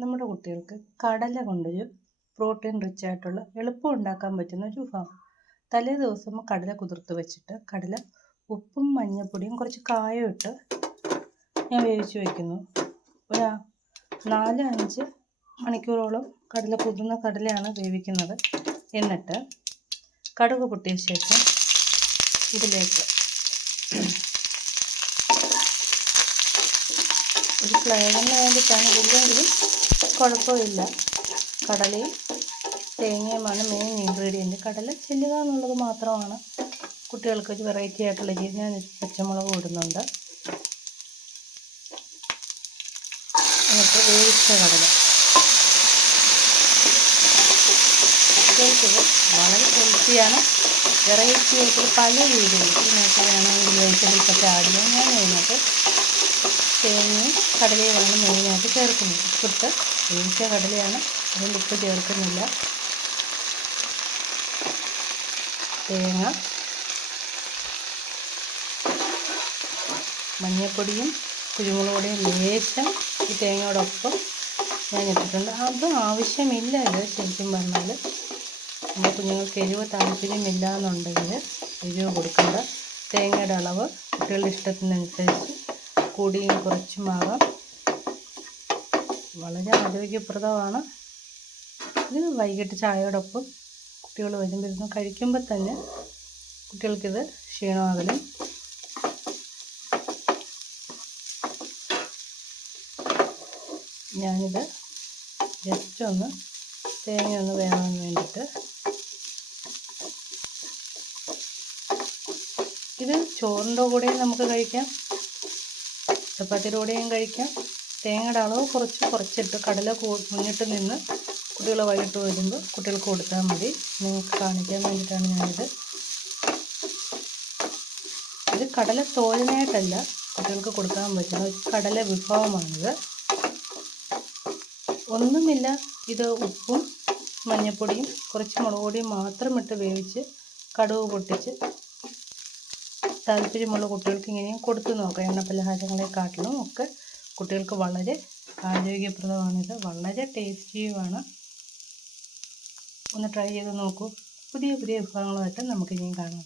നമ്മുടെ കുട്ടികൾക്ക് കടല കൊണ്ടൊരു പ്രോട്ടീൻ റിച്ച് ആയിട്ടുള്ള എളുപ്പം ഉണ്ടാക്കാൻ പറ്റുന്ന ഒരു വിഭവം. തലേ ദിവസം കടല കുതിർത്ത് വെച്ചിട്ട് കടല ഉപ്പും മഞ്ഞൾപ്പൊടിയും കുറച്ച് കായവും ഇട്ട് ഞാൻ വേവിച്ച് വയ്ക്കുന്നു. ഒരു 4-5 മണിക്കൂറോളം കടല കുതിർന്ന കടലയാണ് വേവിക്കുന്നത്. എന്നിട്ട് കടുക് പൊട്ടിയ ശേഷം ഇതിലേക്ക് ഒരു ഫ്ലേവറിന് വേണ്ടിയിട്ടാണ്, ഇല്ലെങ്കിലും കുഴപ്പമില്ല. കടലയും തേങ്ങയുമാണ് മെയിൻ ഇൻഗ്രീഡിയൻറ്റ്. കടല ചെല്ലുക എന്നുള്ളത് മാത്രമാണ് കുട്ടികൾക്ക് ഒരു വെറൈറ്റി ആയിട്ടുള്ള രീതി. ഞാൻ പച്ചമുളക് ഇടുന്നുണ്ട്. എന്നിട്ട് വേവിച്ച കടല കുട്ടികൾക്ക് വളരെ ഹെൽത്തിയാണ്. വെറൈറ്റി ആയിട്ട് പല രീതിയിൽ നിങ്ങൾക്ക് വേണമെങ്കിൽ വെജിറ്റബിൾസൊക്കെ ആഡ് ചെയ്യാം. ഞാൻ അതിനകത്ത് തേങ്ങയും കടലയുമാണ് മെയിനായിട്ട് ചേർക്കുന്നത്. ഉപ്പിട്ട് വേവിച്ച കടലയാണ്, അതിൽ ഉപ്പ് ചേർക്കുന്നില്ല. തേങ്ങ, മഞ്ഞൾപ്പൊടിയും കുരുമുളക് പൊടിയും ലേശം ഈ തേങ്ങയോടൊപ്പം ഞാൻ ഇട്ടിട്ടുണ്ട്. അതും ആവശ്യമില്ല. ഇത് ശരിക്കും പറഞ്ഞാൽ നമ്മുടെ കുഞ്ഞുങ്ങൾക്ക് എരിവ് താല്പര്യമില്ല എന്നുണ്ടെങ്കിൽ എരിവ് കൊടുക്കേണ്ട. തേങ്ങയുടെ അളവ് കുട്ടികളുടെ ഇഷ്ടത്തിനനുസരിച്ച് കൂടിയും കുറച്ചുമാകാം. വളരെ ആരോഗ്യപ്രദമാണ്. ഇത് വൈകിട്ട് ചായയോടൊപ്പം കുട്ടികൾ വരുമ്പോൾ കഴിക്കുമ്പോൾ തന്നെ കുട്ടികൾക്കിത് ക്ഷീണമാകലും. ഞാനിത് ജസ്റ്റ് ഒന്ന് തേങ്ങ ഒന്ന് വേവാൻ വേണ്ടിയിട്ട്, ഇത് ചോറിൻ്റെ കൂടെയും നമുക്ക് കഴിക്കാം, ചപ്പാത്തിയുടെ കൂടെയും കഴിക്കാം. തേങ്ങയുടെ അളവ് കുറച്ചിട്ട് കടല മുന്നിട്ട് നിന്ന് കുട്ടികൾ വൈകിട്ട് വരുമ്പോൾ കുട്ടികൾക്ക് കൊടുത്താൽ മതി. നിങ്ങൾക്ക് കാണിക്കാൻ വേണ്ടിയിട്ടാണ് ഞാനിത്. ഇത് കടല തോരനായിട്ടല്ല കുട്ടികൾക്ക് കൊടുക്കാൻ പറ്റുന്ന ഒരു കടല വിഭവമാണിത്. ഒന്നുമില്ല, ഇത് ഉപ്പും മഞ്ഞൾപ്പൊടിയും കുറച്ച് മുളക് പൊടിയും മാത്രം ഇട്ട് വേവിച്ച് കടുക് പൊട്ടിച്ച് താല്പര്യമുള്ള കുട്ടികൾക്ക് ഇങ്ങനെയും കൊടുത്തു നോക്കാം. എണ്ണ പലഹാരങ്ങളെക്കാട്ടിലും ഒക്കെ കുട്ടികൾക്ക് വളരെ ആരോഗ്യപ്രദമാണിത്. വളരെ ടേസ്റ്റിയുമാണ്. ഒന്ന് ട്രൈ ചെയ്ത് നോക്കൂ. പുതിയ പുതിയ വിഭവങ്ങളുമായിട്ട് നമുക്കിനിയും കാണാം.